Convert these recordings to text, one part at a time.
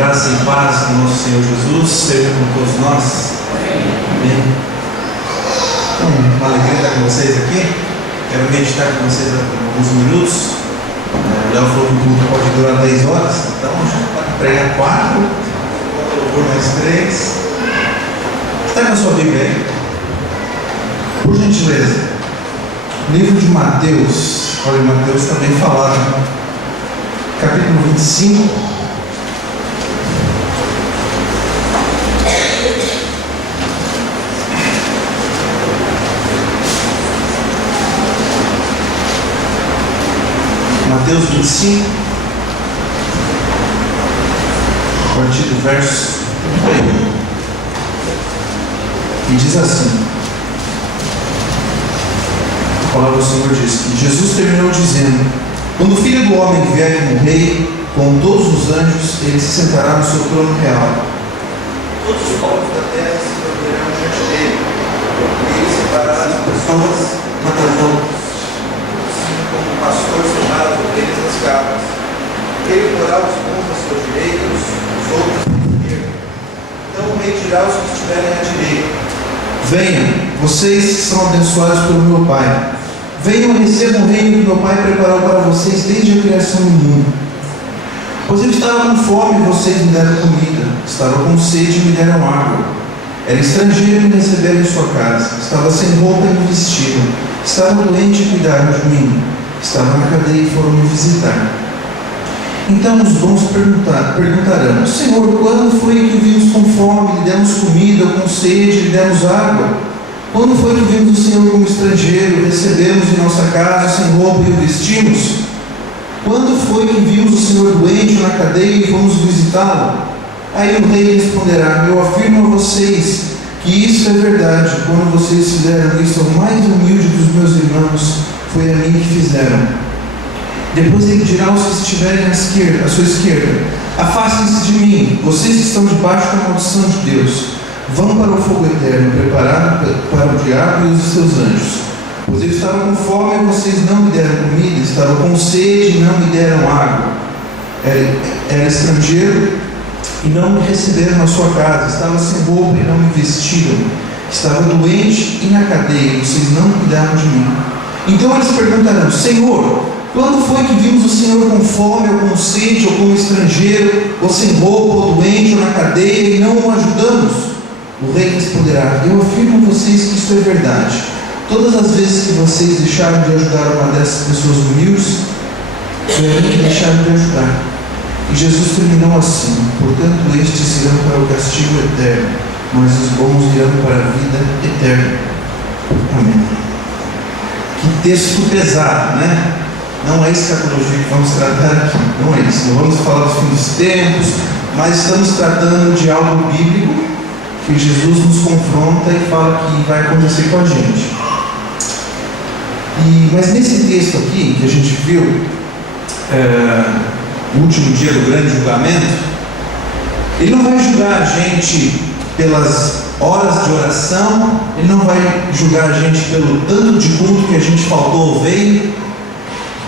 Graça e paz do nosso Senhor Jesus seja com todos nós. Amém. Então, uma alegria estar com vocês aqui. Quero meditar com vocês alguns minutos. O Léo falou que o culto pode durar 10 horas, então a gente pode pregar 4, por mais 3. Está com a sua Bíblia aí? Por gentileza, livro de Mateus. Olha, Mateus está bem falado. Capítulo 25. Mateus 25, a partir do verso 31, e diz assim: a palavra do Senhor diz que Jesus terminou dizendo: quando o Filho do Homem vier como Rei, com todos os anjos, ele se sentará no seu trono real. Todos os povos da terra se proverão diante dele, e ele separará as pessoas uma das outras, como o pastor separa as ovelhas das cabras. Ele porá os bons à sua direita, os outros à esquerda. Então o rei dirá aos que estiverem à direita: venham, vocês que são abençoados pelo meu Pai. Venham e recebam o reino que meu Pai preparou para vocês desde a criação do mundo. Pois eu estava com fome e vocês me deram comida. Estava com sede e me deram água. Era estrangeiro e me receberam em sua casa. Estava sem roupa e me vestiram. Estava doente e cuidaram de mim. Estava na cadeia e foram me visitar. Então os bons perguntarão: Senhor, quando foi que vimos com fome, lhe demos comida, ou com sede, lhe demos água? Quando foi que vimos o Senhor como estrangeiro, recebemos em nossa casa sem roupa e o vestimos? Quando foi que vimos o Senhor doente ou na cadeia e fomos visitá-lo? Aí o rei responderá: eu afirmo a vocês que isso é verdade. Quando vocês fizeram isso ao mais humilde dos meus irmãos, foi a mim que fizeram. Depois ele dirá aos que estiverem à sua esquerda: afastem-se de mim, vocês que estão debaixo da maldição de Deus. Vão para o fogo eterno, preparado para o diabo e os seus anjos. Pois eu estava com fome e vocês não me deram comida, estava com sede e não me deram água. Era estrangeiro e não me receberam na sua casa, estava sem roupa e não me vestiram, estava doente e na cadeia, e vocês não cuidaram de mim. Então eles perguntarão: Senhor, quando foi que vimos o Senhor com fome, ou com sede, ou como estrangeiro, ou sem roupa, ou doente, ou na cadeia, e não o ajudamos? O rei responderá: eu afirmo a vocês que isso é verdade. Todas as vezes que vocês deixaram de ajudar uma dessas pessoas humildes, foi a mim que deixaram de ajudar. E Jesus terminou assim: portanto, estes irão para o castigo eterno, mas os bons irão para a vida eterna. Amém. Que texto pesado, né? Não é escatologia que vamos tratar aqui, não é isso. Não vamos falar dos fins dos tempos, mas estamos tratando de algo bíblico que Jesus nos confronta e fala que vai acontecer com a gente. Mas nesse texto aqui que a gente viu, o último dia do grande julgamento, ele não vai julgar a gente pelas horas de oração, ele não vai julgar a gente pelo tanto de culto que a gente faltou ou veio,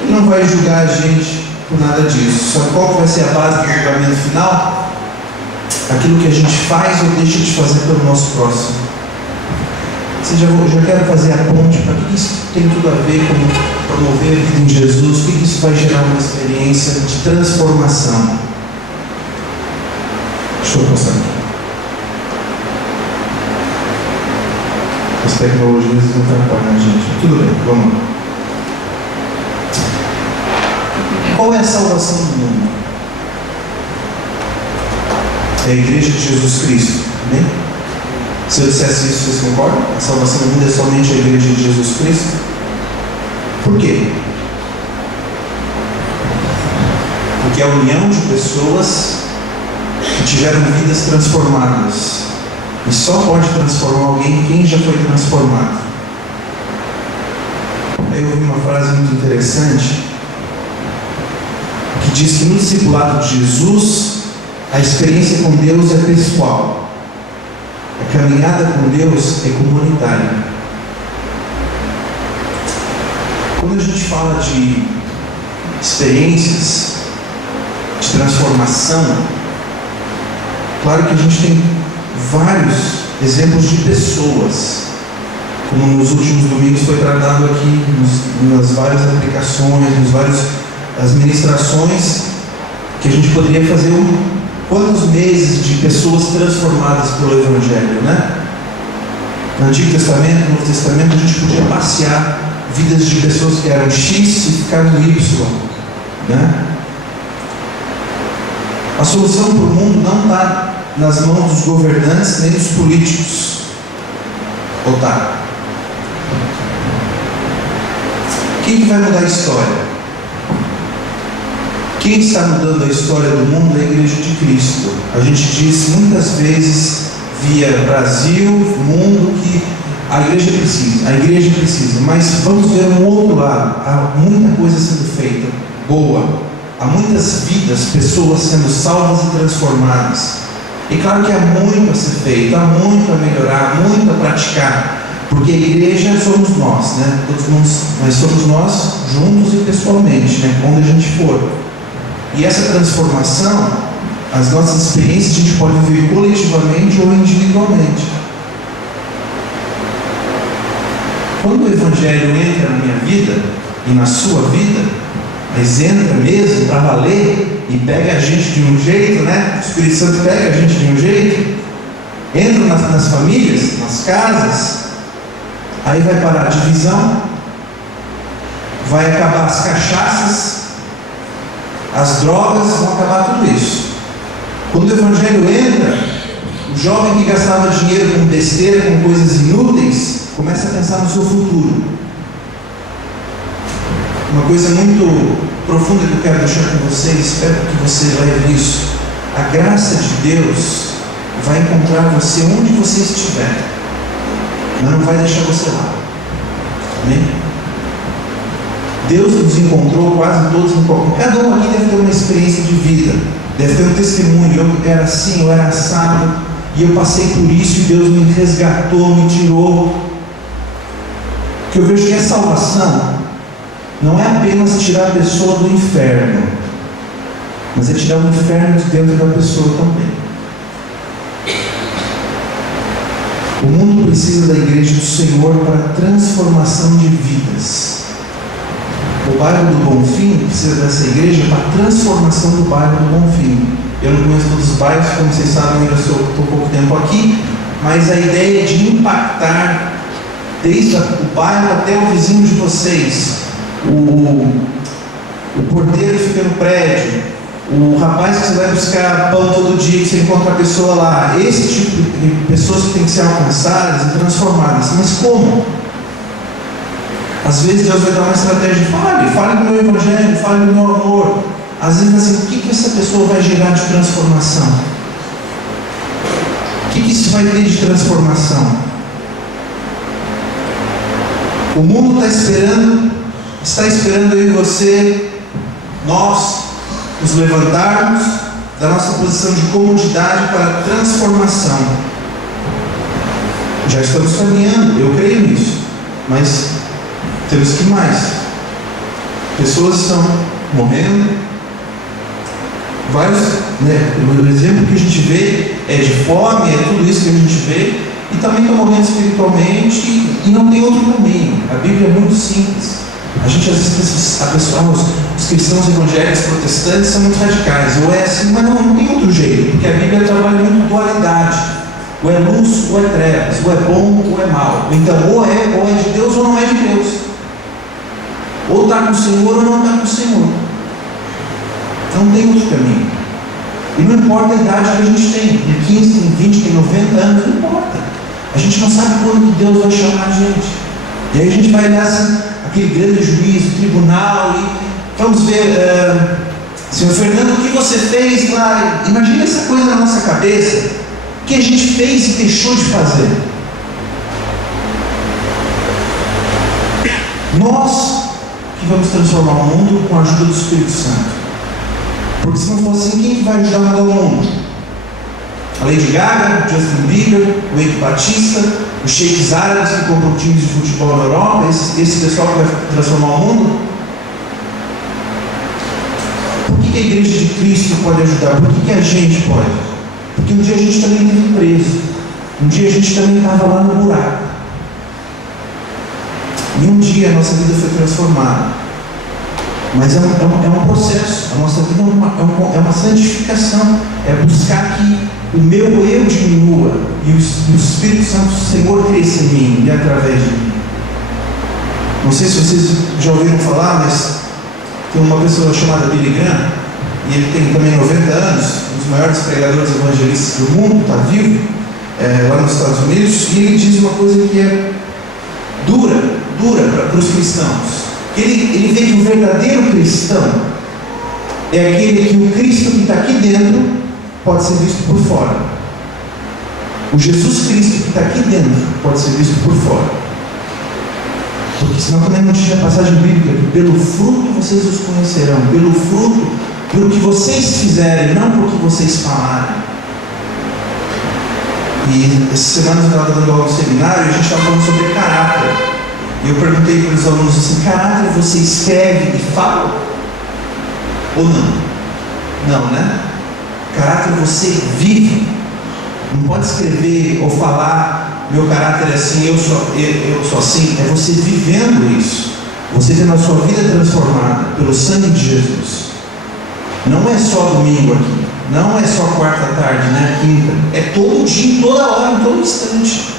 ele não vai julgar a gente por nada disso. Sabe qual vai ser a base do julgamento final? Aquilo que a gente faz ou deixa de fazer pelo nosso próximo. Já quero fazer a ponte para que isso tem tudo a ver com promover a vida em Jesus, o que isso vai gerar uma experiência de transformação. Deixa eu passar aqui. As tecnologias não atrapalham a gente. Tudo bem, vamos lá. Qual é a salvação do mundo? É a Igreja de Jesus Cristo. Amém? Se eu dissesse isso, vocês concordam? A salvação do mundo é somente a Igreja de Jesus Cristo? Por quê? Porque é a união de pessoas que tiveram vidas transformadas. E só pode transformar alguém quem já foi transformado. Aí eu ouvi uma frase muito interessante que diz que no discipulado de Jesus, a experiência com Deus é pessoal. A caminhada com Deus é comunitária. Quando a gente fala de experiências de transformação, Claro que a gente tem vários exemplos de pessoas, como nos últimos domingos foi tratado aqui, nas várias aplicações, as ministrações, que a gente poderia fazer quantos meses de pessoas transformadas pelo Evangelho, né? No Antigo Testamento, no Novo Testamento, a gente podia passear vidas de pessoas que eram X e ficaram Y, né? A solução para o mundo não está nas mãos dos governantes nem dos políticos. Ou está? Quem vai mudar a história? Quem está mudando a história do mundo é a Igreja de Cristo. A gente diz muitas vezes, via Brasil, mundo, que a igreja precisa, mas vamos ver um outro lado. Há muita coisa sendo feita, boa. Há muitas vidas, pessoas sendo salvas e transformadas. E claro que há muito a ser feito, há muito a melhorar, há muito a praticar. Porque a igreja somos nós, né? Mas somos nós juntos e pessoalmente, né? Onde a gente for. E essa transformação, as nossas experiências, a gente pode viver coletivamente ou individualmente. Quando o Evangelho entra na minha vida e na sua vida, mas entra mesmo para valer e pega a gente de um jeito, né? O Espírito Santo pega a gente de um jeito, entra nas famílias, nas casas, aí vai parar a divisão, vai acabar as cachaças, as drogas, vão acabar tudo isso. Quando o Evangelho entra, o jovem que gastava dinheiro com besteira, com coisas inúteis, começa a pensar no seu futuro. Uma coisa muito profunda que eu quero deixar com vocês, espero que você leve isso. A graça de Deus vai encontrar você onde você estiver, mas não vai deixar você lá. Amém? Deus nos encontrou quase todos em qualquer. Cada um aqui deve ter uma experiência de vida, deve ter um testemunho. Eu era assim, eu era assado, e eu passei por isso, e Deus me resgatou, me tirou. Que eu vejo que a salvação não é apenas tirar a pessoa do inferno, mas é tirar o inferno de dentro da pessoa também. O mundo precisa da igreja do Senhor para transformação de vidas. O bairro do Bonfim precisa dessa igreja para a transformação do bairro do Bonfim. Eu não conheço todos os bairros, como vocês sabem, eu estou pouco tempo aqui, mas a ideia de impactar desde o bairro até o vizinho de vocês, o porteiro que fica no prédio, o rapaz que você vai buscar pão todo dia, que você encontra a pessoa lá, esse tipo de pessoas que têm que ser alcançadas e transformadas. Mas como? Às vezes Deus vai dar uma estratégia, fale do meu evangelho, fale do meu amor. Às vezes assim, o que essa pessoa vai gerar de transformação? O que isso vai ter de transformação? O mundo está esperando eu e você, nós, nos levantarmos da nossa posição de comodidade para a transformação. Já estamos caminhando, eu creio nisso, mas temos que ir mais. Pessoas estão morrendo, vários, né? O exemplo que a gente vê é de fome, é tudo isso que a gente vê, e também estão morrendo espiritualmente e não tem outro caminho. A Bíblia é muito simples. A gente às vezes os cristãos evangélicos protestantes são muito radicais, ou é assim, mas não tem outro jeito, porque a Bíblia trabalha muito dualidade, ou é luz ou é trevas, ou é bom ou é mal. Então ou é de Deus ou não é de Deus, ou está com o Senhor ou não está com o Senhor. Não tem outro caminho. E não importa a idade que a gente tem 15, tem 20, tem 90 anos, não importa. A gente não sabe quando que Deus vai chamar a gente. E aí a gente vai nessa, aquele grande juízo, tribunal, e vamos ver, senhor Fernando, o que você fez lá? Imagina essa coisa na nossa cabeça, o que a gente fez e deixou de fazer. Nós que vamos transformar o mundo com a ajuda do Espírito Santo. Porque se não for assim, quem que vai ajudar a mudar o mundo? A Lady Gaga, Justin Bieber, o Eike Batista, os sheiks árabes que compram times de futebol na Europa, esse pessoal que vai transformar o mundo? Por que a igreja de Cristo pode ajudar? Por que a gente pode? Porque um dia a gente também esteve preso. Um dia a gente também estava lá no buraco. E um dia a nossa vida foi transformada. Mas é um processo. A nossa vida é uma santificação. É buscar que o meu eu diminua e o Espírito Santo do Senhor cresça em mim e através de mim. Não sei se vocês já ouviram falar, mas tem uma pessoa chamada Billy Graham, e ele tem também 90 anos, um dos maiores pregadores evangelistas do mundo, está vivo, lá nos Estados Unidos, e ele diz uma coisa que é dura para os cristãos. Ele vê que o verdadeiro cristão é aquele que o Cristo que está aqui dentro pode ser visto por fora. O Jesus Cristo que está aqui dentro pode ser visto por fora. Porque senão também não tinha passagem bíblica, que pelo fruto vocês os conhecerão, pelo fruto, pelo que vocês fizerem, não pelo que vocês falarem. E essas semanas eu estava dando aula no seminário e a gente estava falando sobre caráter. E eu perguntei para os alunos assim: caráter você escreve e fala? Ou não? Não, né? Caráter você vive. Não pode escrever ou falar, meu caráter é assim, eu sou assim. É você vivendo isso. Você tendo a sua vida transformada pelo sangue de Jesus. Não é só domingo aqui. Não é só quarta tarde, né? Quinta. É todo dia, toda hora, em todo instante.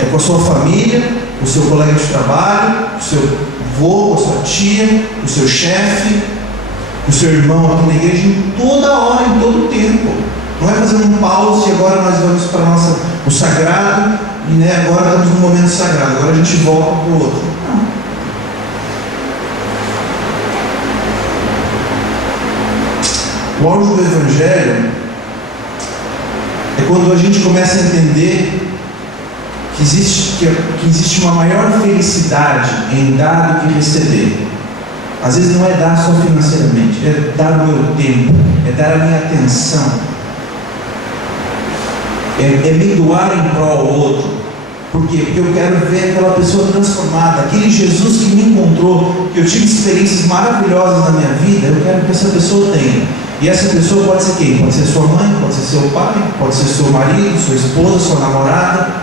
É com a sua família, com o seu colega de trabalho, com o seu avô, com a sua tia, com o seu chefe, com o seu irmão aqui na igreja, em toda hora, em todo tempo. Não é fazendo um pause e agora nós vamos para o sagrado e agora estamos num momento sagrado, agora a gente volta para o outro. Não. O auge do Evangelho é quando a gente começa a entender que existe uma maior felicidade em dar do que receber. Às vezes não é dar só financeiramente, é dar o meu tempo, é dar a minha atenção, é me doar em prol ao outro. Por quê? Porque eu quero ver aquela pessoa transformada, aquele Jesus que me encontrou, que eu tive experiências maravilhosas na minha vida, eu quero que essa pessoa tenha. E essa pessoa pode ser quem? Pode ser sua mãe, pode ser seu pai, pode ser seu marido, sua esposa, sua namorada.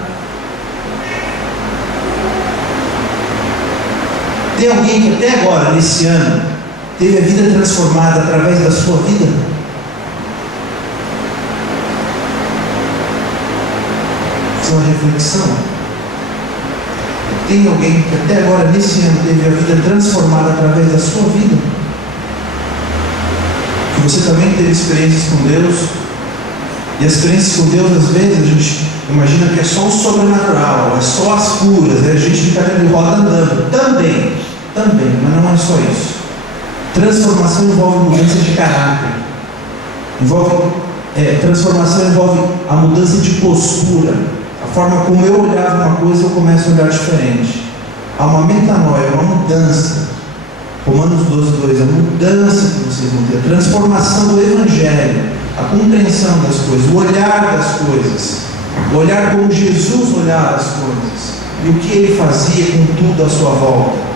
Tem alguém que até agora, nesse ano, teve a vida transformada através da sua vida? Fazer uma reflexão. Tem alguém que até agora, nesse ano, teve a vida transformada através da sua vida? Que você também teve experiências com Deus? E as experiências com Deus, às vezes, a gente imagina que é só o sobrenatural, é só as curas, é a gente ficar de roda andando. Também, mas não é só isso. Transformação envolve mudança de caráter. Transformação envolve a mudança de postura. A forma como eu olhava uma coisa, eu começo a olhar diferente. Há uma metanoia, uma mudança. Romanos 12:2, a mudança que vocês vão ter, a transformação do Evangelho, a compreensão das coisas, o olhar das coisas, o olhar como Jesus olhava as coisas e o que ele fazia com tudo à sua volta.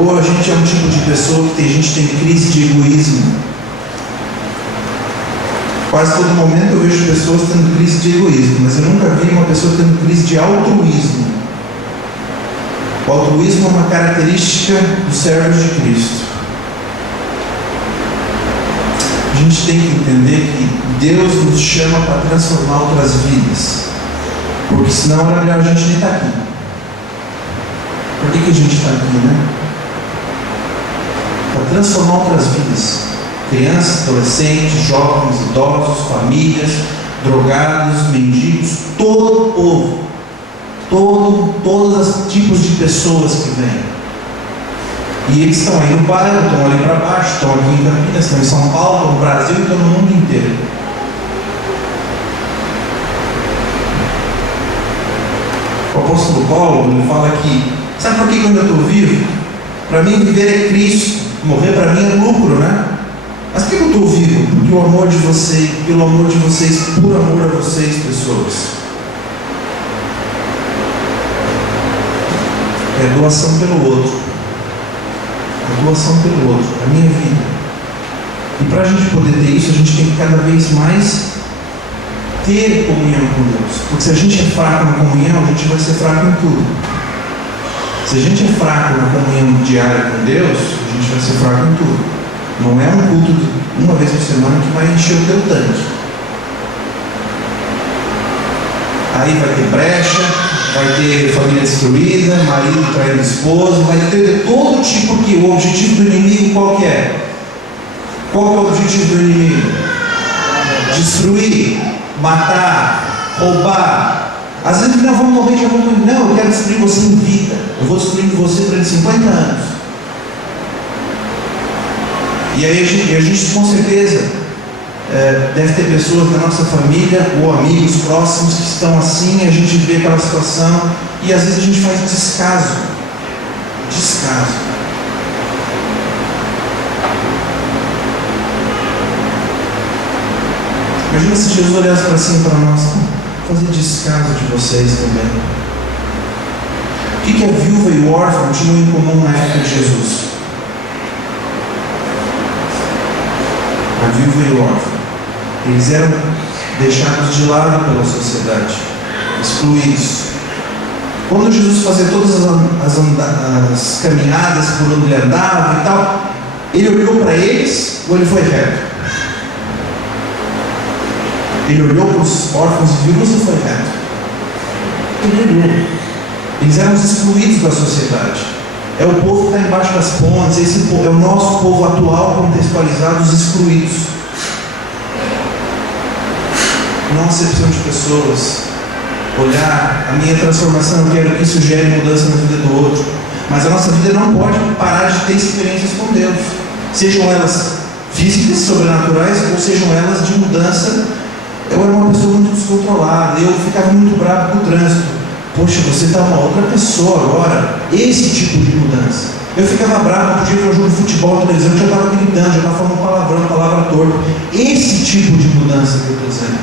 Ou a gente é um tipo de pessoa que a gente tem crise de egoísmo. Quase todo momento eu vejo pessoas tendo crise de egoísmo, mas eu nunca vi uma pessoa tendo crise de altruísmo. O altruísmo é uma característica dos servos de Cristo. A gente tem que entender que Deus nos chama para transformar outras vidas, porque senão era melhor a gente nem estar aqui. Por que a gente está aqui, né? Para transformar outras vidas. Crianças, adolescentes, jovens, idosos, famílias, drogados, mendigos, todo o povo, todos os tipos de pessoas que vêm. E eles estão aí no bairro, estão ali para baixo, estão aqui em Campinas, estão em São Paulo, estão no Brasil e estão no mundo inteiro. O apóstolo Paulo, ele fala que, sabe por que quando eu estou vivo? Para mim viver é Cristo, morrer para mim é lucro, né? Mas por que eu estou vivo? Porque o amor de vocês, pelo amor de vocês, por amor a vocês, pessoas. É doação pelo outro. a doação pelo outro, a minha vida. E para a gente poder ter isso, a gente tem que cada vez mais ter comunhão com Deus. Porque se a gente é fraco na comunhão, a gente vai ser fraco em tudo. Se a gente é fraco na comunhão diária com Deus, a gente vai ser fraco em tudo. Não é um culto de uma vez por semana que vai encher o teu tanque. Aí vai ter brecha, vai ter família destruída, marido traindo esposa, vai ter todo tipo, porque o objetivo do inimigo qual que é? Qual que é o objetivo do inimigo? Destruir, matar, roubar. Às vezes não vamos morrer, já vamos morrer. Não, eu quero destruir você em vida. Eu vou destruir você durante 50 anos. E aí a gente com certeza deve ter pessoas da nossa família ou amigos próximos que estão assim, a gente vê aquela situação e às vezes a gente faz descaso. Imagina se Jesus olhasse para cima para nós, fazer descaso de vocês também. O que a viúva e o órfão tinham em comum na época de Jesus? A viúva e o órfão, eles eram deixados de lado pela sociedade, excluídos. Quando Jesus fazia todas as caminhadas por onde ele andava e tal, ele olhou para eles ou ele foi reto? Ele olhou para os órfãos e viúvas e foi reto? Ele olhou. Eles eram os excluídos da sociedade. É o povo que está embaixo das pontes. Esse povo, é o nosso povo atual contextualizado, os excluídos. Não acepção de pessoas. Olhar a minha transformação, eu quero que isso gere mudança na vida do outro. Mas a nossa vida não pode parar de ter experiências com Deus. Sejam elas físicas, sobrenaturais, ou sejam elas de mudança. Eu era uma pessoa muito descontrolada, eu ficava muito bravo com o trânsito. Poxa, você está uma outra pessoa agora. Esse tipo de mudança. Eu ficava bravo, não podia ver um jogo de futebol na televisão, eu já estava gritando, já estava falando palavrão, palavra torta. Esse tipo de mudança que eu estou dizendo.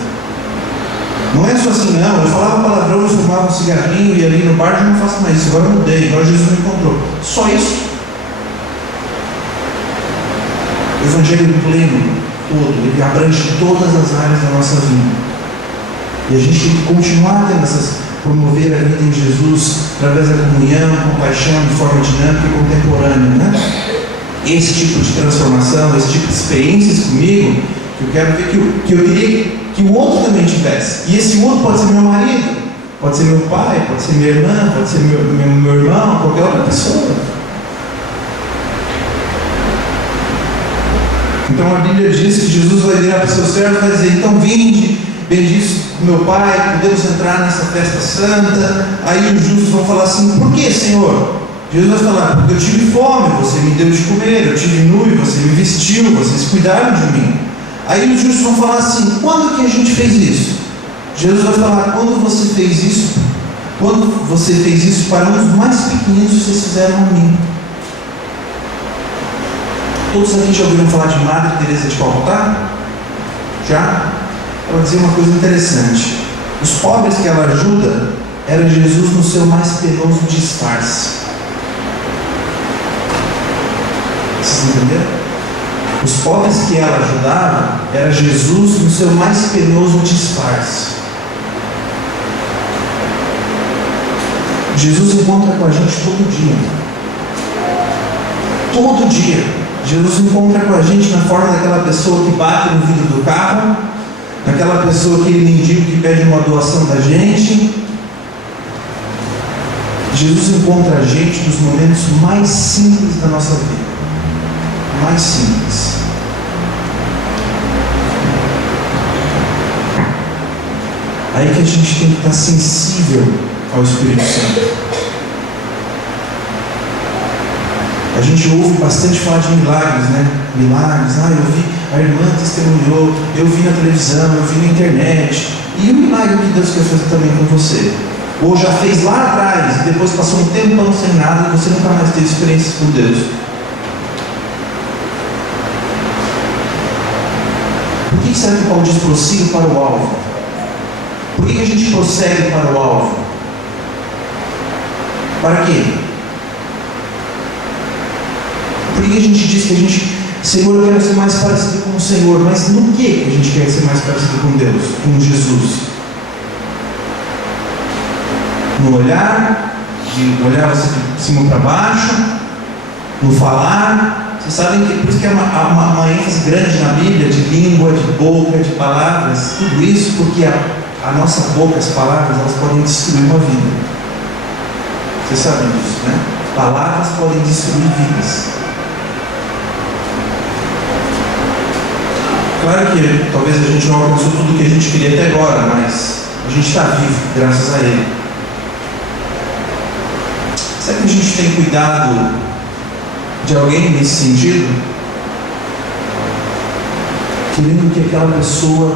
Não é só assim, não. Eu falava palavrão, eu fumava um cigarrinho e ali no bar já não faço mais isso. Agora eu mudei, agora Jesus me encontrou. Só isso. O Evangelho pleno. Todo, ele abrange todas as áreas da nossa vida. E a gente tem que continuar promover a vida em Jesus através da comunhão, compaixão, de forma dinâmica e contemporânea, né? Esse tipo de transformação, esse tipo de experiências comigo, que eu quero ver que eu queria que o outro também tivesse. E esse outro pode ser meu marido, pode ser meu pai, pode ser minha irmã, pode ser meu irmão, qualquer outra pessoa. Então a Bíblia diz que Jesus vai virar para os seus servos e vai dizer: então vinde, benditos do meu Pai, podemos entrar nessa festa santa. Aí os justos vão falar assim: por que, Senhor? Jesus vai falar: porque eu tive fome, você me deu de comer, eu tive nu e você me vestiu, vocês cuidaram de mim. Aí os justos vão falar assim: quando que a gente fez isso? Jesus vai falar: quando você fez isso para um dos mais pequeninos, vocês fizeram a mim. Todos aqui já ouviram falar de Madre Teresa de Calcutá? Já? Ela dizia uma coisa interessante: os pobres que ela ajuda era Jesus no seu mais penoso disfarce. Vocês entenderam? Os pobres que ela ajudava era Jesus no seu mais penoso disfarce. Jesus encontra com a gente todo dia. Todo dia. Jesus encontra com a gente na forma daquela pessoa que bate no vidro do carro, daquela pessoa que mendigo que pede uma doação da gente. Jesus encontra a gente nos momentos mais simples da nossa vida. Mais simples. Aí que a gente tem que estar sensível ao Espírito Santo. A gente ouve bastante falar de milagres, né? Milagres, eu vi, a irmã testemunhou, eu vi na televisão, eu vi na internet. E o milagre que Deus quer fazer também com você? Ou já fez lá atrás, e depois passou um tempão sem nada, e você nunca mais teve experiências com Deus. Por que será que Paulo diz prossiga para o alvo? Por que a gente prossegue para o alvo? Para quê? Por que a gente diz que a gente, Senhor, eu quero ser mais parecido com o Senhor, mas no que a gente quer ser mais parecido com Deus, com Jesus? No olhar, de olhar você de cima para baixo, no falar. Vocês sabem que por isso que há uma ênfase grande na Bíblia de língua, de boca, de palavras, tudo isso porque a nossa boca, as palavras, elas podem destruir uma vida. Vocês sabem disso, né? Palavras podem destruir vidas. Claro que talvez a gente não alcançou tudo que a gente queria até agora, mas a gente está vivo, graças a Ele. Será que a gente tem cuidado de alguém nesse sentido? Querendo que aquela pessoa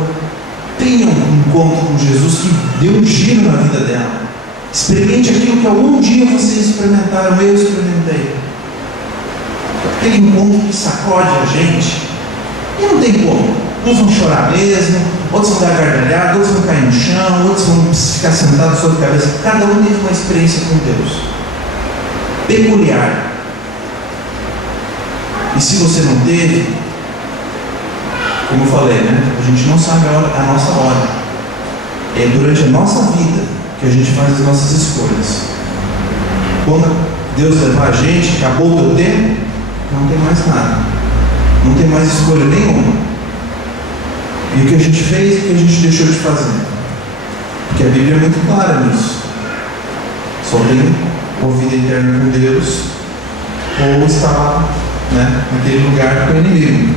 tenha um encontro com Jesus que dê um giro na vida dela. Experimente aquilo que algum dia vocês experimentaram, eu experimentei. Aquele encontro que sacode a gente. E não tem como. Uns vão chorar mesmo, outros vão dar gargalhada, outros vão cair no chão, outros vão ficar sentados sobre a cabeça. Cada um teve uma experiência com Deus peculiar. E se você não teve, como eu falei, né? A gente não sabe a nossa hora. É durante a nossa vida que a gente faz as nossas escolhas. Quando Deus levar a gente, acabou o teu tempo, não tem mais nada. Não tem mais escolha nenhuma. E o que a gente fez e o que a gente deixou de fazer. Porque a Bíblia é muito clara nisso. Só tem ou vida eterna com Deus, ou estar né, naquele lugar com o inimigo.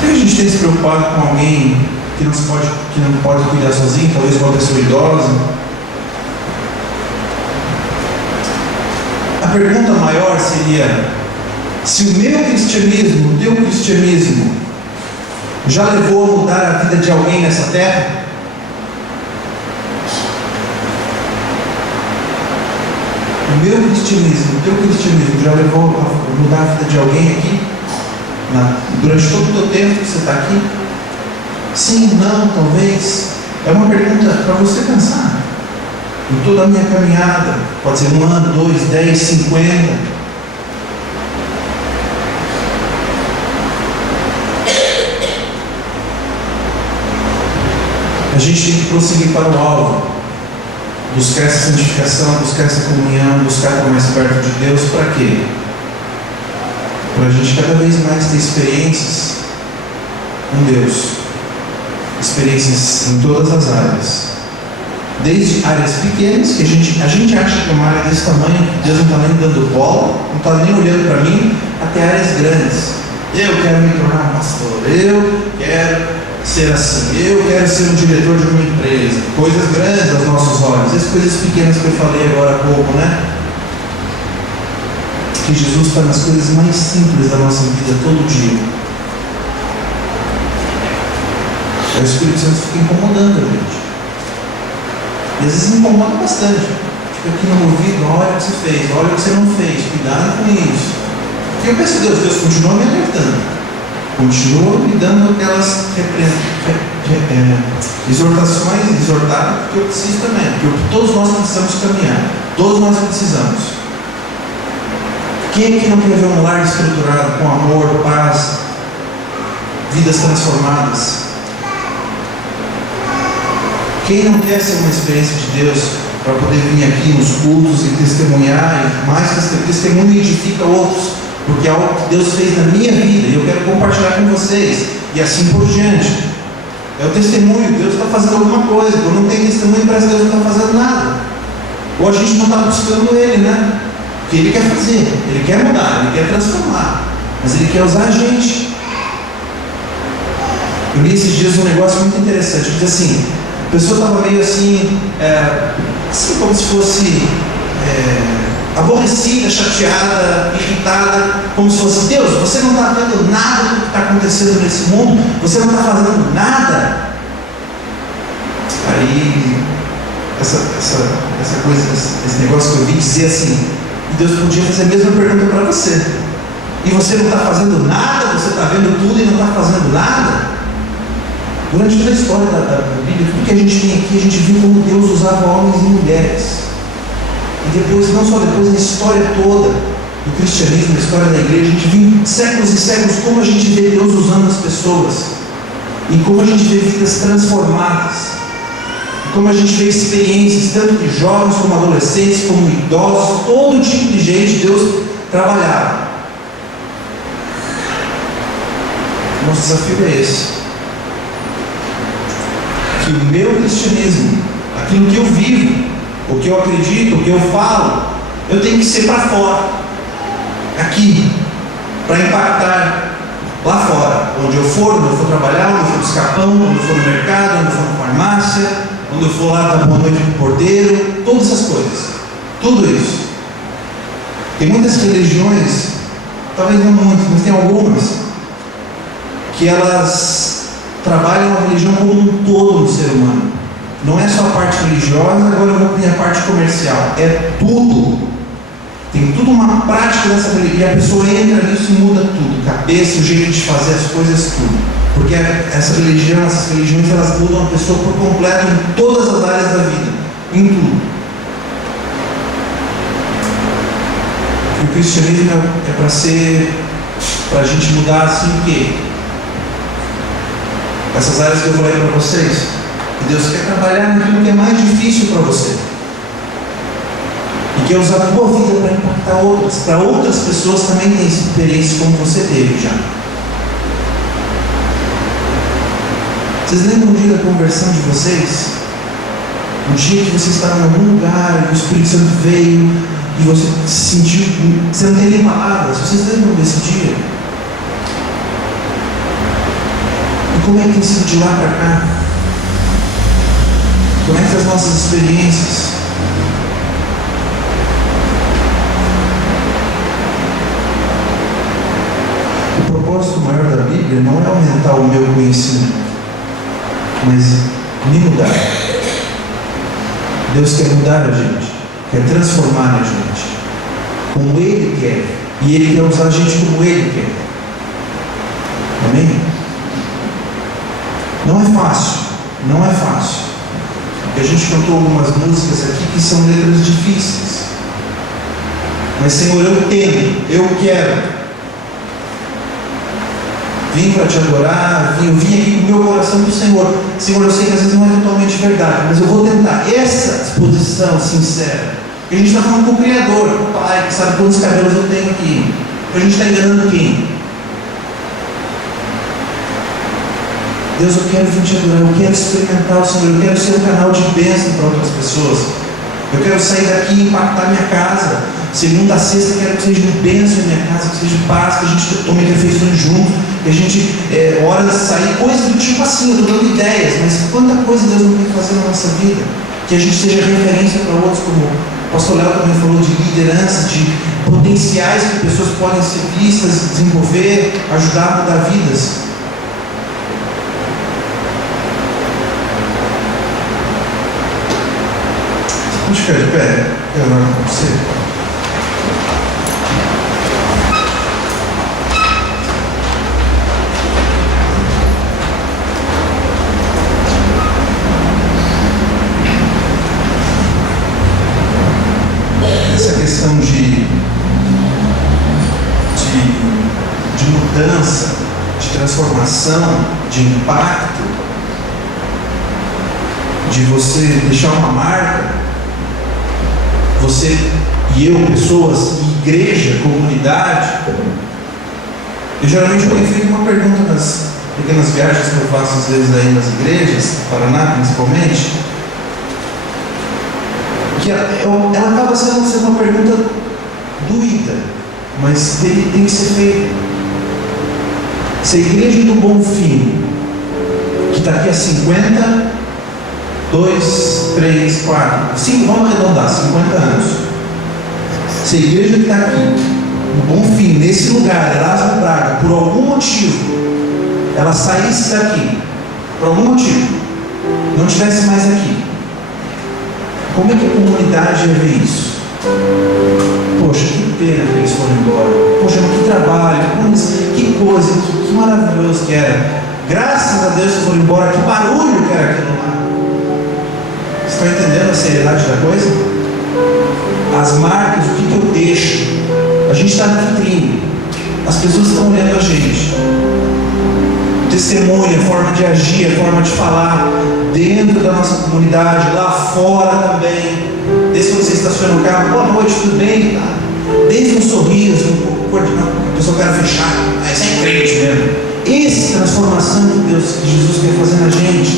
Se a gente tem se preocupado com alguém que não pode cuidar sozinho, talvez uma pessoa idosa, a pergunta maior seria: se o meu cristianismo, o teu cristianismo, já levou a mudar a vida de alguém nessa terra? O meu cristianismo, o teu cristianismo já levou a mudar a vida de alguém aqui? Durante todo o teu tempo que você está aqui? Sim, não, talvez. É uma pergunta para você pensar. Em toda a minha caminhada, pode ser 1 ano, 2, 10, 50. A gente tem que prosseguir para o alvo. Buscar essa santificação, buscar essa comunhão, buscar estar mais perto de Deus. Para quê? Para a gente cada vez mais ter experiências com Deus. Experiências em todas as áreas. Desde áreas pequenas, que a gente acha que é uma área desse tamanho, que Deus não está nem dando bola, não está nem olhando para mim, até áreas grandes. Eu quero me tornar um pastor, eu quero ser assim, eu quero ser um diretor de uma empresa. Coisas grandes aos nossos olhos, as coisas pequenas que eu falei agora há pouco, né? Que Jesus está nas coisas mais simples da nossa vida todo dia. O Espírito Santo fica incomodando a gente. E às vezes incomoda bastante. Fica aqui no ouvido: olha o que você fez, olha o que você não fez, cuidado com isso. E eu penso: Deus continua me alertando. Continua me dando aquelas exortações, porque eu preciso também, porque todos nós precisamos caminhar, todos nós precisamos. Quem é que não quer ver um lar estruturado com amor, paz, vidas transformadas? Quem não quer ser uma experiência de Deus para poder vir aqui nos cultos e testemunhar, e mais testemunho edifica outros? Porque é algo que Deus fez na minha vida e eu quero compartilhar com vocês, e assim por diante. É o testemunho, Deus está fazendo alguma coisa. Quando não tem testemunho, parece que Deus não está fazendo nada. Ou a gente não está buscando Ele, né? Porque Ele quer fazer, Ele quer mudar, Ele quer transformar, mas Ele quer usar a gente. Eu li esses dias um negócio muito interessante. Diz assim: a pessoa estava meio assim, assim como se fosse aborrecida, chateada, irritada, como se fosse: Deus, você não está vendo nada do que está acontecendo nesse mundo, você não está fazendo nada. Aí essa coisa, esse negócio que eu vi dizer assim: Deus podia fazer a mesma pergunta para você. E você não está fazendo nada, você está vendo tudo e não está fazendo nada? Durante toda a história da Bíblia, tudo que a gente tem aqui, a gente viu como Deus usava homens e mulheres. E depois, não só depois, na história toda, do cristianismo, da história da igreja, a gente viu séculos e séculos como a gente vê Deus usando as pessoas, e como a gente vê vidas transformadas, e como a gente vê experiências, tanto de jovens como adolescentes, como idosos, todo tipo de gente Deus trabalhava. Nosso desafio é esse: que o meu cristianismo, aquilo que eu vivo, o que eu acredito, o que eu falo, eu tenho que ser para fora, aqui, para impactar lá fora, onde eu for trabalhar, onde eu for buscar pão, onde eu for no mercado, onde eu for na farmácia, onde eu for lá dar boa noite para o porteiro, todas essas coisas, tudo isso. Tem muitas religiões, talvez não muitas, mas tem algumas, que elas trabalham a religião como um todo no ser humano. Não é só a parte religiosa, agora eu vou para a parte comercial. É tudo. Tem tudo uma prática dessa religião. E a pessoa entra nisso e muda tudo. Cabeça, o jeito de fazer as coisas, tudo. Porque essas religiões, elas mudam a pessoa por completo em todas as áreas da vida. Em tudo. E o cristianismo é para ser, para a gente mudar assim o quê? Essas áreas que eu falei para vocês, que Deus quer trabalhar naquilo que é mais difícil para você, e quer usar a tua vida para impactar outras, para outras pessoas também terem experiência como você teve já. Vocês lembram um dia da conversão de vocês? Um dia que você estava em algum lugar e o Espírito Santo veio e você se sentiu, você não tem nem palavras. Vocês lembram desse dia? Como é que tem sido de lá para cá? Como é que as nossas experiências? O propósito maior da Bíblia não é aumentar o meu conhecimento, mas me mudar. Deus quer mudar a gente, quer transformar a gente, como Ele quer, e Ele quer usar a gente como Ele quer. Amém? Não é fácil, não é fácil. A gente cantou algumas músicas aqui que são letras difíceis. Mas, Senhor, eu temo, eu quero. Vim para te adorar, eu vim aqui com o meu coração para o Senhor. Senhor, eu sei que às vezes não é totalmente verdade, mas eu vou tentar essa disposição sincera. Porque a gente está falando com o Criador, com o Pai, que sabe quantos cabelos eu tenho aqui. A gente está enganando quem? Deus, eu quero vir te adorar, eu quero experimentar o Senhor, eu quero ser um canal de bênção para outras pessoas. Eu quero sair daqui e impactar minha casa. Segunda a sexta, eu quero que seja de bênção em minha casa, que seja de paz, que a gente tome refeições juntos, que a gente hora de sair, coisas do tipo assim. Eu estou dando ideias, mas quanta coisa Deus não tem que fazer na nossa vida. Que a gente seja referência para outros, como o pastor Léo também falou, de liderança, de potenciais que pessoas podem ser vistas, desenvolver, ajudar a mudar vidas. Vamos ficar de pé, quero orar com você. Essa questão de mudança, de transformação, de impacto, de você deixar uma marca, você e eu, pessoas, igreja, comunidade. Eu geralmente tenho feito uma pergunta nas pequenas viagens que eu faço às vezes aí nas igrejas, no Paraná principalmente, que ela acaba sendo uma pergunta doída, mas tem que ser feita. Se a igreja do Bonfim, que está aqui há 50, 2, 3, 4, 5, vamos arredondar, 50 anos. Se a igreja que está aqui, no Bonfim, nesse lugar, Erasmo Braga, por algum motivo, ela saísse daqui, por algum motivo, não estivesse mais aqui, como é que a comunidade ia ver isso? Poxa, que pena que eles foram embora. Poxa, que trabalho, que coisa, que maravilhoso que era. Graças a Deus que foram embora, que barulho que era aquilo lá. Você está entendendo a seriedade da coisa? As marcas, o que eu deixo? A gente está na vitrine, as pessoas estão olhando a gente. O testemunho, a forma de agir, a forma de falar, dentro da nossa comunidade, lá fora também. Desde que você estaciona o carro, boa noite, tudo bem? Desde um sorriso, a pessoa quer fechar, isso é crente mesmo. Essa transformação que Jesus quer fazer na gente,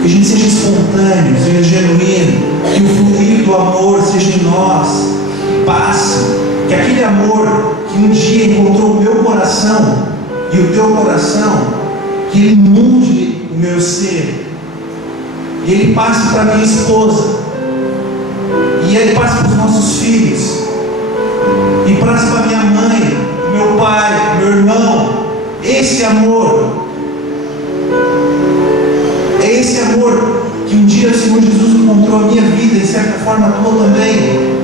que a gente seja espontâneo, seja genuíno, que o fluir do amor seja em nós, que passe, que aquele amor que um dia encontrou o meu coração e o teu coração, que ele mude o meu ser, e ele passe para minha esposa, e ele passe para os nossos filhos, e passe para minha mãe, meu pai, meu irmão. Esse amor, é esse amor que um dia o Senhor Jesus encontrou a minha vida, de certa forma a tua também,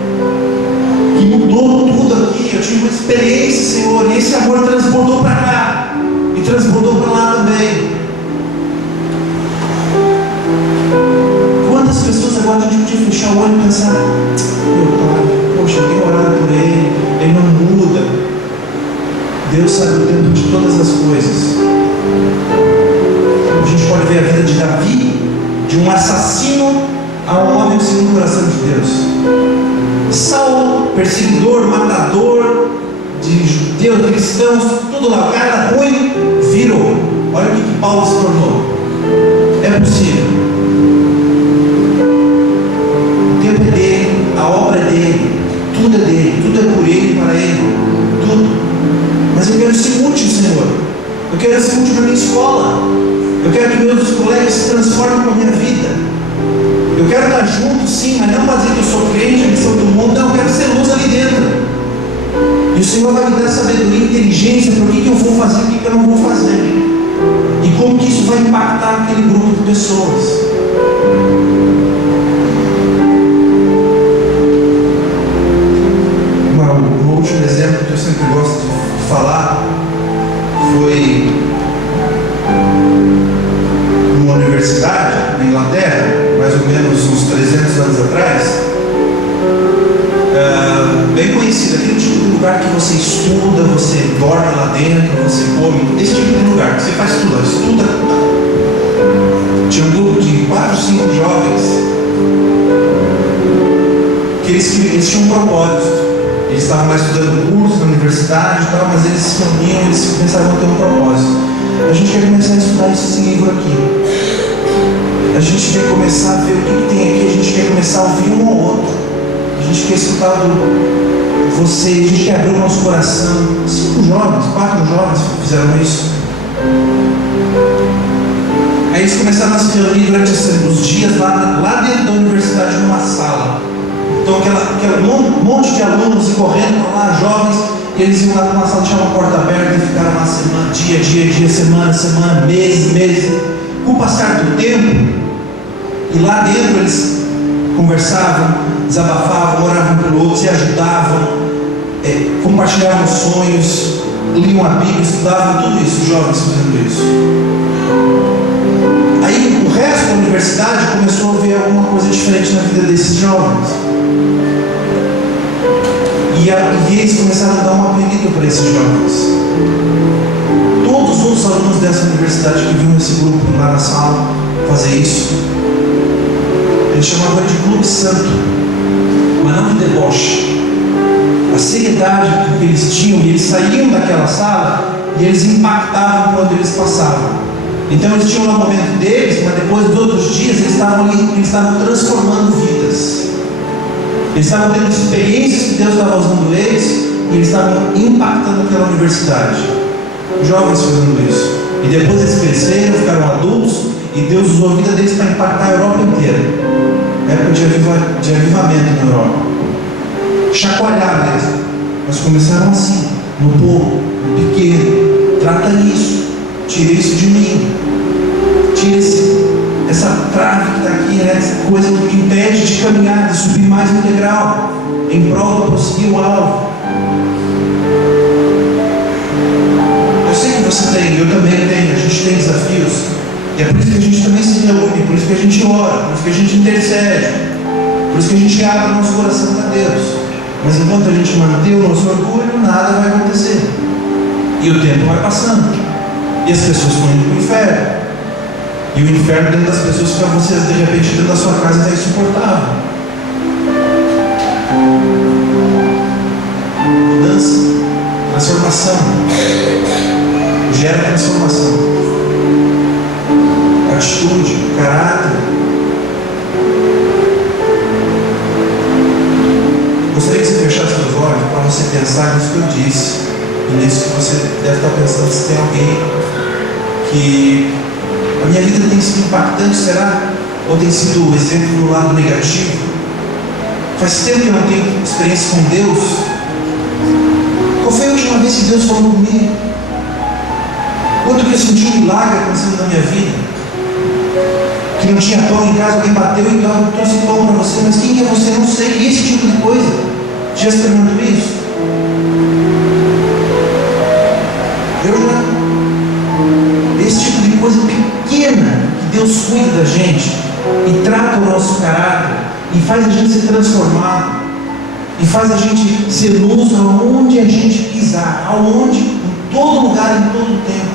que mudou tudo aqui. Eu tive uma experiência, Senhor, e esse amor transbordou para cá e transbordou para lá também. Quantas pessoas agora a gente podia fechar o olho e pensar: meu pai, poxa, eu tenho orado por ele não muda. Deus sabe o tempo de todas as coisas. A gente pode ver a vida de Davi, de um assassino a um homem segundo o coração de Deus. Saul, perseguidor, matador de judeus, cristãos, tudo lá. O cara era ruim, virou. Olha o que Paulo se tornou. É possível. O tempo é dele, a obra é dele, tudo é dele, tudo é por ele, para ele, tudo. Mas eu quero ser útil, Senhor. Eu quero ser útil na minha escola. Eu quero que meus colegas se transformem com a minha vida. Eu quero estar junto, sim, mas não fazer que eu sou crente, a missão do mundo. Não, eu quero ser luz ali dentro. E o Senhor vai me dar sabedoria e inteligência para o que eu vou fazer e o que eu não vou fazer. E como que isso vai impactar aquele grupo de pessoas. Um último exemplo que eu sempre gosto de falar foi numa universidade na Inglaterra, mais ou menos uns 300 anos atrás, bem conhecido, aquele tipo de lugar que você estuda, você dorme lá dentro, você come, esse tipo de lugar que você faz tudo, estuda. Tinha um grupo de 4 ou 5 jovens que eles tinham um propósito. Eles estavam lá estudando curso na universidade e tal, mas eles se reuniam, eles pensavam ter um propósito. A gente quer começar a estudar esse livro aqui. A gente quer começar a ver o que tem aqui, a gente quer começar a ouvir um ou outro. A gente quer escutar vocês, a gente quer abrir o nosso coração. 5 jovens, 4 jovens fizeram isso. Aí eles começaram a se reunir durante os dias lá dentro da universidade, numa sala. Então aquele monte de alunos correndo para lá, jovens, e eles iam lá para uma sala, tinha uma porta aberta e ficaram lá semana, dia, semana, mês. Com o passar do tempo, e lá dentro eles conversavam, desabafavam, oravam pelo outro, se ajudavam, compartilhavam sonhos, liam a Bíblia, estudavam, tudo isso, os jovens fazendo isso. Aí o resto da universidade começou a ver alguma coisa diferente na vida desses jovens. E eles começaram a dar um apelido para esses jovens. Todos os alunos dessa universidade que viam esse grupo lá na sala fazer isso, eles chamavam de Clube Santo, mas não de deboche. A seriedade que eles tinham, e eles saíam daquela sala e eles impactavam por onde eles passavam. Então eles tinham lá o momento deles, mas depois dos outros dias eles estavam transformando vidas. Eles estavam tendo experiências que Deus estava usando eles, e eles estavam impactando aquela universidade. Jovens fazendo isso. E depois eles cresceram, ficaram adultos, e Deus usou a vida deles para impactar a Europa inteira. Época de avivamento na Europa. Chacoalhar mesmo. Mas começaram assim, no pouco, no pequeno. Trata isso. Tira isso de mim. Tira essa trave que está aqui, né? Essa coisa que impede de caminhar, de subir mais um degrau, em prol de prosseguir o alvo. Eu sei que você tem, eu também tenho, a gente tem desafios, e é por isso que a gente também se reúne, por isso que a gente ora, por isso que a gente intercede, por isso que a gente abre o nosso coração para Deus. Mas enquanto a gente manter o nosso orgulho, nada vai acontecer. E o tempo vai passando. E as pessoas estão indo para o inferno. E o inferno dentro das pessoas para vocês, de repente, dentro da sua casa é insuportável. Mudança, transformação. Gera transformação. Atitude, caráter. Gostaria que você fechasse seus olhos para você pensar nisso que eu disse. E nisso que você deve estar pensando, se tem alguém que a minha vida tem sido impactante, será? Ou tem sido exemplo no lado negativo? Faz tempo que eu não tenho experiência com Deus. Qual foi a última vez que Deus falou comigo? Quando que eu senti um milagre acontecendo na minha vida? Que não tinha pão em casa, alguém bateu e trouxe pão para você, mas quem é você? Não sei. Esse tipo de coisa. Já experimentou isso? Eu já. Esse tipo de coisa pequena que Deus cuida da gente e trata o nosso caráter e faz a gente se transformar e faz a gente ser luz aonde a gente pisar, aonde, em todo lugar, em todo tempo.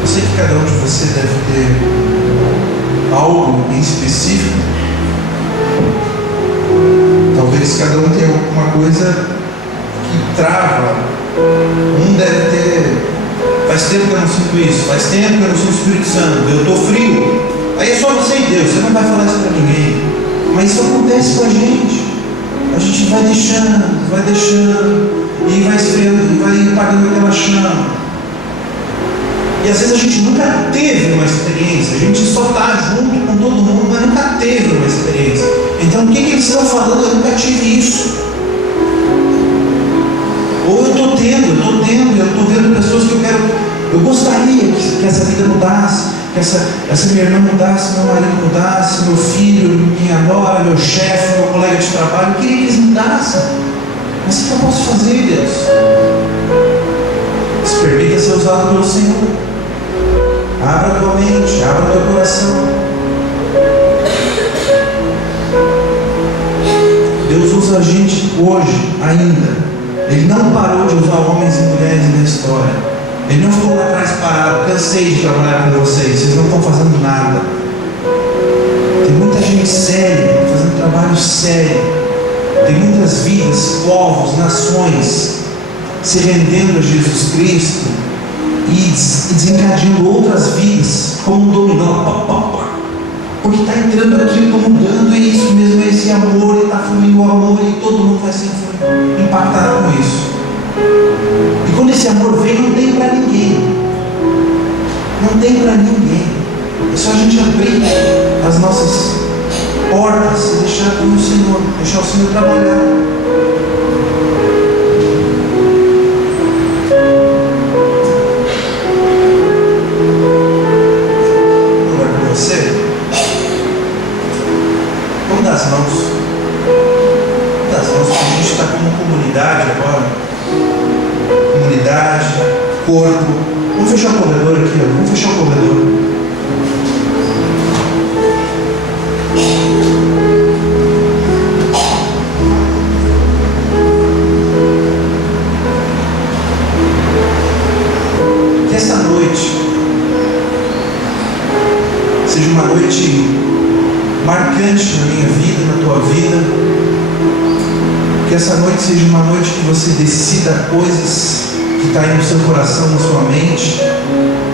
Eu sei que cada um de vocês deve ter algo em específico. Talvez cada um tenha alguma coisa que trava. Um deve ter. Faz tempo que eu não sinto isso. Faz tempo que eu não sinto o Espírito Santo. Eu estou frio. Aí é só você e Deus. Você não vai falar isso para ninguém. Mas isso acontece com a gente. A gente vai deixando. E vai esfriando. E vai apagando aquela chama. E às vezes a gente nunca teve uma experiência, a gente só está junto com todo mundo, mas nunca teve uma experiência. Então o que eles estão falando? Eu nunca tive isso. Ou eu estou vendo pessoas que eu gostaria que essa vida mudasse, que essa minha irmã mudasse, meu marido mudasse, meu filho, minha nora, meu chefe, meu colega de trabalho, eu queria que eles mudassem. Mas o que eu posso fazer, Deus? Se permita ser usado pelo Senhor. Abra a tua mente, abra o teu coração. Deus usa a gente hoje ainda. Ele não parou de usar homens e mulheres na história. Ele não ficou lá atrás parado. Cansei de trabalhar com vocês não estão fazendo nada. Tem muita gente séria, fazendo trabalho sério. Tem muitas vidas, povos, nações se rendendo a Jesus Cristo e desencadeando outras vidas como um dominó, porque está entrando aqui, estou mudando, e isso mesmo, esse amor, e está fluindo o amor, e todo mundo vai ser impactado com isso. E quando esse amor vem, não tem para ninguém, é só a gente abrir as nossas portas e deixar com o Senhor, deixar o Senhor trabalhar. Das mãos, porque a gente está como comunidade agora. Comunidade, corpo. Vamos fechar o corredor aqui, ó. Vamos fechar o corredor. Que essa noite seja uma noite marcante na minha vida, na tua vida. Que essa noite seja uma noite que você decida coisas que está aí no seu coração, na sua mente.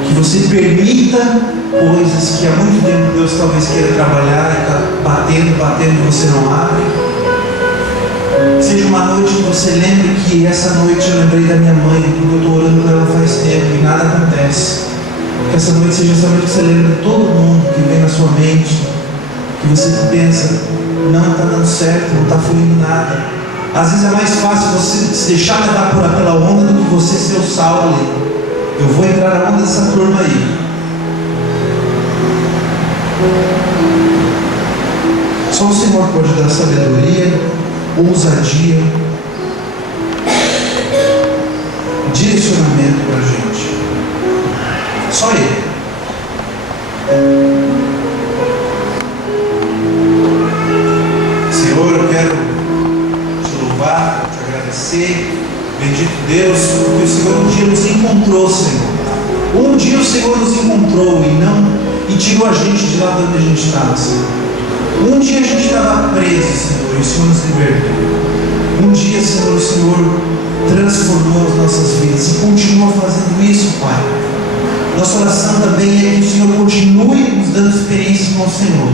Que você permita coisas que há muito tempo Deus talvez queira trabalhar e está batendo e você não abre. Que seja uma noite que você lembre que essa noite eu lembrei da minha mãe, porque eu estou orando por ela faz tempo e nada acontece. Que essa noite seja essa noite que você lembre de todo mundo que vem na sua mente, que você pensa, não está dando certo, não está fluindo nada. Às vezes é mais fácil você se deixar levar pela onda do que você ser o sal ali. Eu vou entrar na onda dessa turma aí. Só o Senhor pode dar sabedoria, ousadia, direcionamento para a gente. Só Ele. Senhor, eu quero te louvar, te agradecer. Bendito Deus, porque o Senhor um dia nos encontrou, Senhor. Um dia o Senhor nos encontrou e tirou a gente de lá de onde a gente estava, Senhor. Um dia a gente estava preso, Senhor, e o Senhor nos libertou. Um dia, Senhor, o Senhor transformou as nossas vidas e continua fazendo isso, Pai. Nossa oração também é que o Senhor continue nos dando experiência com o Senhor.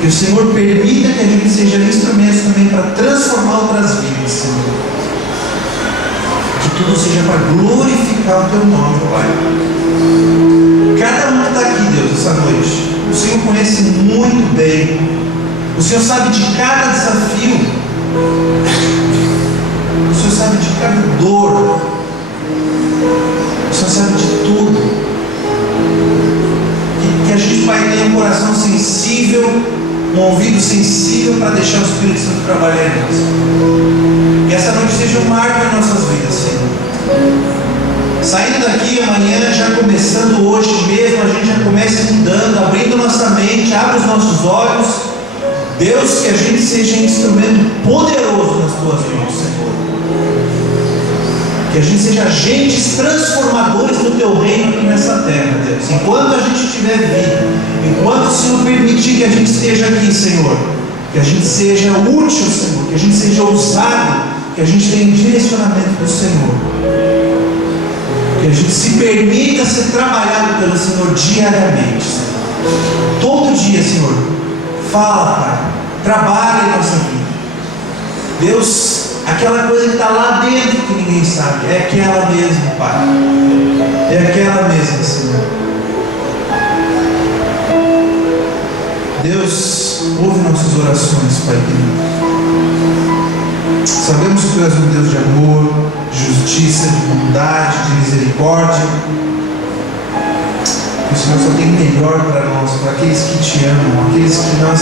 Que o Senhor permita que a gente seja instrumentos também para transformar outras vidas, Senhor. Que tudo seja para glorificar o Teu nome, Pai. Cada um que está aqui, Deus, essa noite, o Senhor conhece muito bem. O Senhor sabe de cada desafio. O Senhor sabe de cada dor. O Senhor sabe de tudo. Que a gente, Pai, tenha um coração sensível, um ouvido sensível para deixar o Espírito Santo trabalhar em nós. Que essa noite seja um marco em nossas vidas, Senhor. Saindo daqui amanhã, já começando hoje mesmo, a gente já comece mudando, abrindo nossa mente, abre os nossos olhos. Deus, que a gente seja um instrumento poderoso nas Tuas mãos, Senhor. Que a gente seja agentes transformadores do Teu reino aqui nessa terra, Deus. Enquanto a gente estiver vivo, enquanto o Senhor permitir que a gente esteja aqui, Senhor, que a gente seja útil, Senhor, que a gente seja ousado, que a gente tenha direcionamento do Senhor. Que a gente se permita ser trabalhado pelo Senhor diariamente, Senhor. Todo dia, Senhor, fala, Pai, trabalha em nossa vida. Deus, aquela coisa que está lá dentro que ninguém sabe, é aquela mesma, Pai. É aquela mesma, Senhor. Deus, ouve nossas orações, Pai querido. Sabemos que Tu és um Deus de amor, de justiça, de bondade, de misericórdia. Que o Senhor só tem melhor para nós, para aqueles que Te amam, aqueles que nós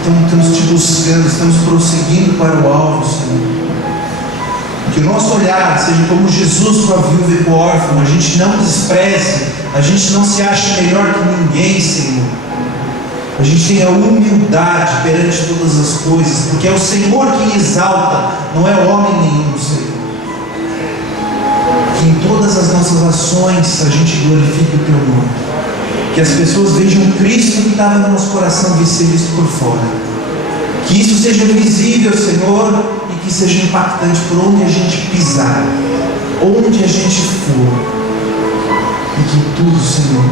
estamos Te buscando, estamos prosseguindo para o alvo, Senhor. Que o nosso olhar seja como Jesus com a viúva e com o órfão. A gente não despreze, a gente não se ache melhor que ninguém, Senhor. A gente tenha humildade perante todas as coisas, porque é o Senhor quem exalta, não é homem nenhum, Senhor. Que em todas as nossas ações a gente glorifique o Teu nome. Que as pessoas vejam Cristo que estava no nosso coração de ser visto por fora. Que isso seja visível, Senhor, e que seja impactante por onde a gente pisar, onde a gente for. E que tudo, Senhor,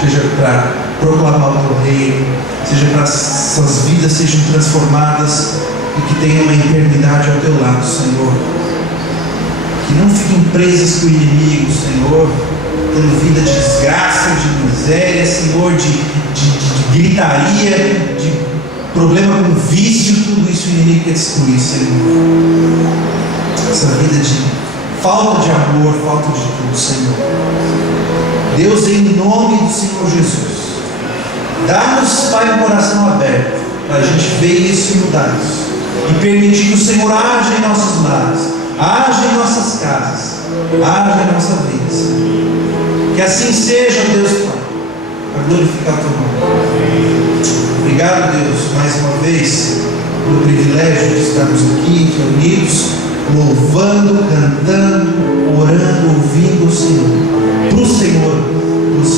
seja para proclamar o Teu reino, seja para essas vidas sejam transformadas e que tenham uma eternidade ao Teu lado, Senhor. Que não fiquem presas com o inimigo, Senhor, tendo vida de desgraça, de miséria, Senhor, de gritaria, de problema com vício, tudo isso o inimigo quer destruir, Senhor. Essa vida de falta de amor, falta de tudo, Senhor. Deus, em nome do Senhor Jesus, dá-nos, Pai, um coração aberto para a gente ver isso e mudar isso. E permitir que o Senhor haja em nossos lares, haja em nossas casas, haja em nossa vida, Senhor. Que assim seja, Deus, Pai, para glorificar o Teu nome. Obrigado, Deus, mais uma vez, pelo privilégio de estarmos aqui reunidos, louvando, cantando, orando, ouvindo o Senhor, para o Senhor, Deus.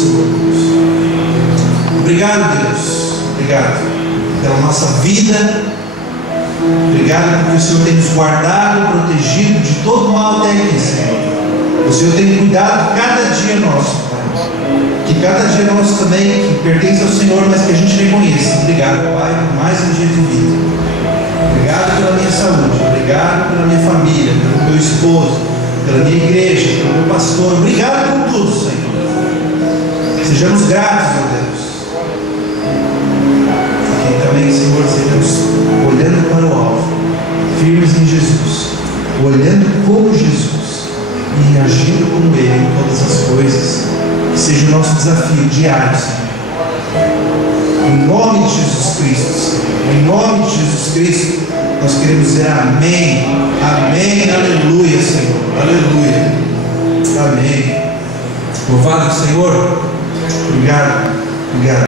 Obrigado, Deus, obrigado pela nossa vida, obrigado porque o Senhor tem nos guardado, protegido de todo mal até aqui, Senhor. O Senhor tem cuidado de cada dia nosso, Pai. Que cada dia nosso também, que pertence ao Senhor, mas que a gente reconheça. Obrigado, Pai, por mais um dia de vida. Obrigado pela minha saúde, obrigado pela minha família, pelo meu esposo, pela minha igreja, pelo meu pastor. Obrigado por tudo, Senhor. Sejamos gratos, meu Deus. E também, Senhor, sejamos olhando para o alvo, firmes em Jesus, olhando como Jesus e agindo como Ele em todas as coisas. Que seja o nosso desafio diário, Senhor. Em nome de Jesus Cristo, Senhor. Em nome de Jesus Cristo, nós queremos dizer amém, amém, aleluia, Senhor, aleluia, amém. Louvado o Senhor. Obrigado. Obrigado.